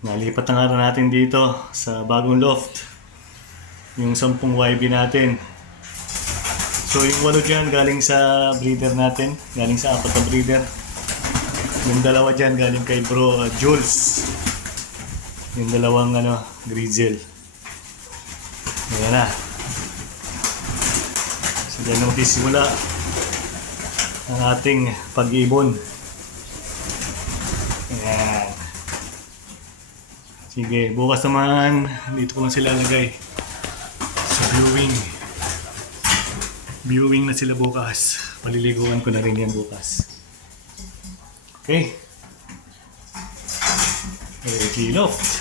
Nalipat na nga natin dito sa bagong loft. Yung 10 YB natin. So yung walo dyan galing sa breeder natin. Galing sa 4 na breeder. Yung dalawa dyan galing kay bro Jules. Yung dalawang grizzle. Ayan na. So dyan na magsisimula ang ating pag-ibon. Ayan. Sige, bukas naman dito ko lang sila lagay sa viewing. Viewing na sila bukas. Paliliguan ko na rin yan bukas. Okay. Ready, loft.